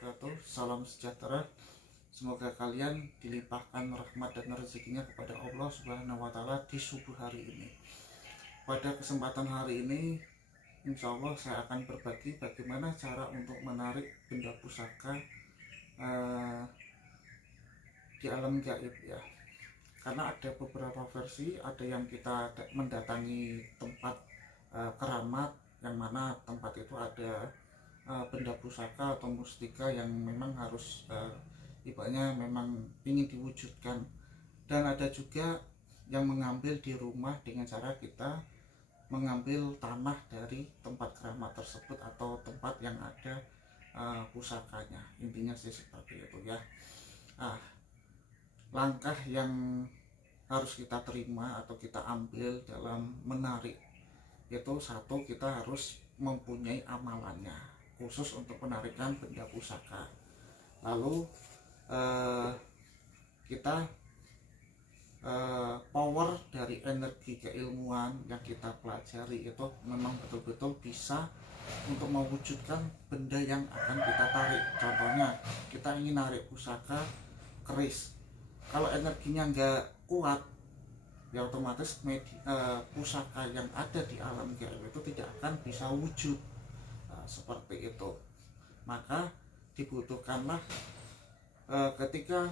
wabarakatuh. Salam sejahtera. Semoga kalian dilimpahkan rahmat dan rezekinya kepada Allah Subhanahu wa Ta'ala di subuh hari ini. Pada kesempatan hari ini, insya Allah saya akan berbagi bagaimana cara untuk menarik benda pusaka di alam gaib ya. Karena ada beberapa versi, ada yang kita mendatangi tempat keramat, yang mana tempat itu ada benda pusaka atau mustika yang memang harus ibaratnya memang ingin diwujudkan. Dan ada juga yang mengambil di rumah dengan cara kita mengambil tanah dari tempat keramat tersebut atau tempat yang ada pusakanya. Intinya sih seperti itu ya. Langkah yang harus kita terima atau kita ambil dalam menarik itu, satu, kita harus mempunyai amalannya khusus untuk penarikan benda pusaka. Lalu kita power dari energi keilmuan yang kita pelajari itu memang betul-betul bisa untuk mewujudkan benda yang akan kita tarik. Contohnya kita ingin narik pusaka keris, kalau energinya nggak kuat ya otomatis pusaka yang ada di alam gaib itu tidak akan bisa wujud. Seperti itu. Maka dibutuhkanlah ketika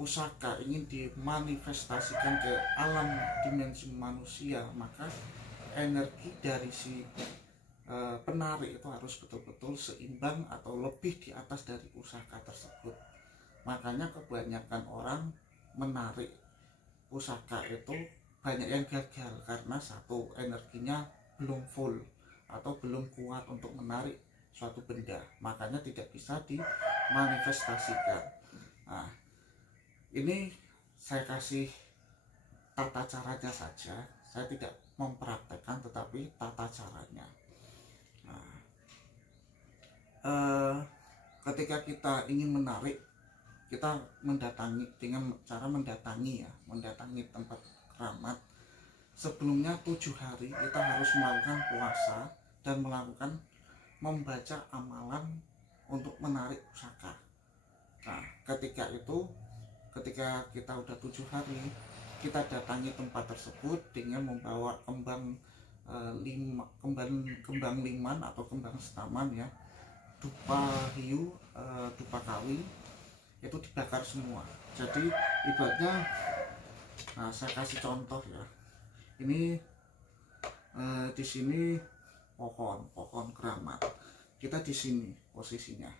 pusaka ingin dimanifestasikan ke alam dimensi manusia, maka energi dari si penarik itu harus betul-betul seimbang atau lebih di atas dari pusaka tersebut. Makanya kebanyakan orang menarik pusaka itu banyak yang gagal karena satu, energinya belum full atau belum kuat untuk menarik suatu benda, makanya tidak bisa dimanifestasikan. Nah, ini saya kasih tata caranya saja, saya tidak mempraktekkan tetapi tata caranya. Nah, ketika kita ingin menarik, kita mendatangi dengan cara mendatangi tempat keramat. Sebelumnya 7 hari kita harus melakukan puasa dan melakukan membaca amalan untuk menarik pusaka. Nah, ketika kita udah 7 hari, kita datangi tempat tersebut dengan membawa kembang liman atau kembang setaman ya, dupa hiu, dupa kawi, itu dibakar semua. Jadi ibaratnya, nah saya kasih contoh ya. Ini di sini pohon keramat. Kita di sini posisinya.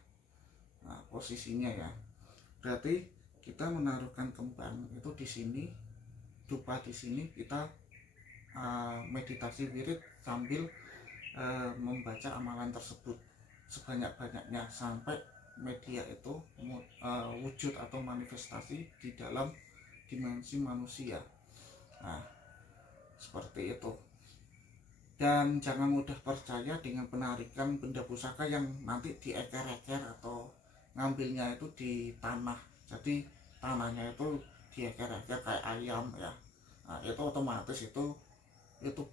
Nah, posisinya ya. Berarti kita menaruhkan kembang itu di sini, dupa di sini, kita meditasi wirid sambil membaca amalan tersebut sebanyak-banyaknya sampai media itu wujud atau manifestasi di dalam dimensi manusia. Nah, seperti itu. Dan jangan mudah percaya dengan penarikan benda pusaka yang nanti dieker-eker atau ngambilnya itu di tanah. Jadi tanahnya itu dieker-eker kayak ayam ya. Nah, itu otomatis itu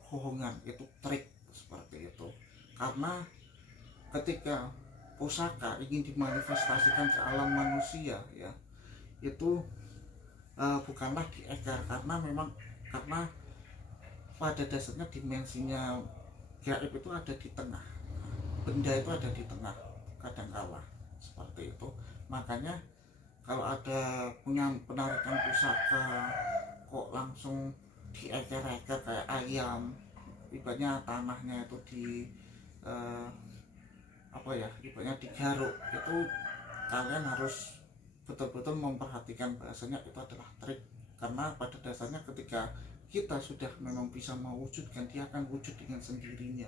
bohongan, itu trik seperti itu. Karena ketika pusaka ingin dimanifestasikan ke alam manusia ya, itu bukanlah dieker, karena pada dasarnya dimensinya gaib itu ada di tengah, benda itu ada di tengah kadangkala seperti itu. Makanya kalau ada punya penarikan pusaka kok langsung dieker-eker kayak ayam, ibaratnya tanahnya itu ibaratnya digaruk, itu kalian harus betul-betul memperhatikan bahasanya itu adalah trik. Karena pada dasarnya ketika kita sudah memang bisa mewujudkan, dia akan wujud dengan sendirinya.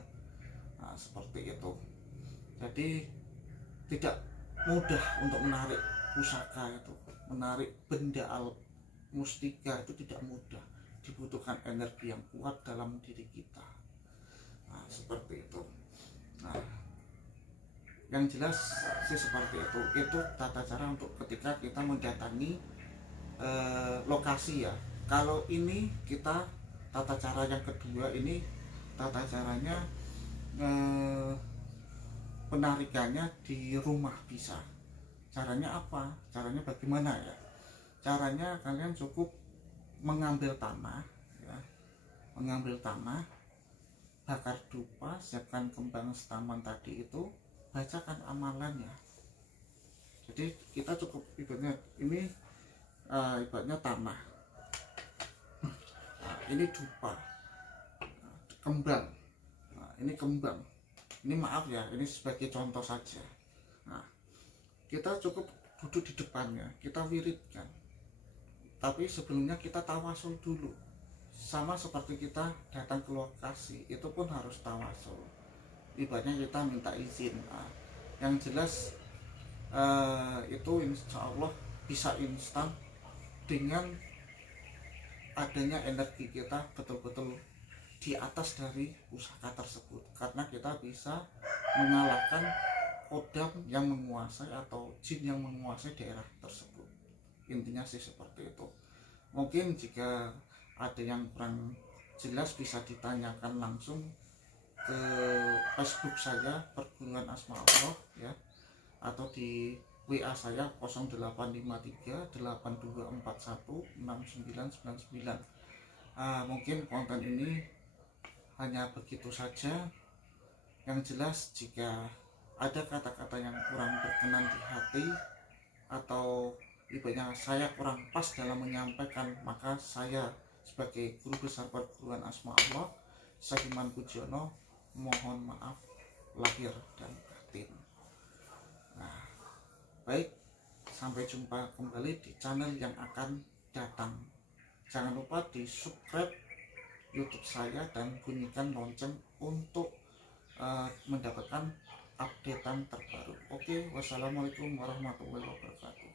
Nah, seperti itu. Jadi tidak mudah untuk menarik pusaka itu, menarik benda mustika itu tidak mudah. Dibutuhkan energi yang kuat dalam diri kita. Nah, seperti itu. Nah, yang jelas sih seperti itu. Itu tata cara untuk ketika kita mendatangi lokasi ya. Kalau ini kita tata cara yang kedua, ini tata caranya penarikannya di rumah bisa. Caranya apa? Caranya bagaimana ya? Caranya kalian cukup mengambil tanah ya, mengambil tanah, bakar dupa, siapkan kembang setaman tadi itu, bacakan amalannya. Jadi kita cukup ibaratnya ini ibaratnya tanah, nah, ini dupa, kembang, nah, ini kembang, ini maaf ya, ini sebagai contoh saja. Nah, kita cukup duduk di depannya, kita wiridkan, tapi sebelumnya kita tawasul dulu, sama seperti kita datang ke lokasi itu pun harus tawasul, ibaratnya kita minta izin. Nah, yang jelas itu insya Allah bisa instan dengan adanya energi kita betul-betul di atas dari usaha tersebut, karena kita bisa mengalahkan kodam yang menguasai atau jin yang menguasai daerah tersebut. Intinya sih seperti itu. Mungkin jika ada yang kurang jelas bisa ditanyakan langsung ke Facebook saya, Perguruan Asma Allah ya, atau di WA saya 0853 8241 6999. Mungkin konten ini hanya begitu saja. Yang jelas jika ada kata-kata yang kurang berkenan di hati atau ibaratnya saya kurang pas dalam menyampaikan, maka saya sebagai guru besar perguruan Asma Allah, Sahiman Pujono, mohon maaf lahir dan batin. Nah, baik, sampai jumpa kembali di channel yang akan datang. Jangan lupa di subscribe YouTube saya dan bunyikan lonceng untuk mendapatkan updatean terbaru. Oke, wassalamualaikum warahmatullahi wabarakatuh.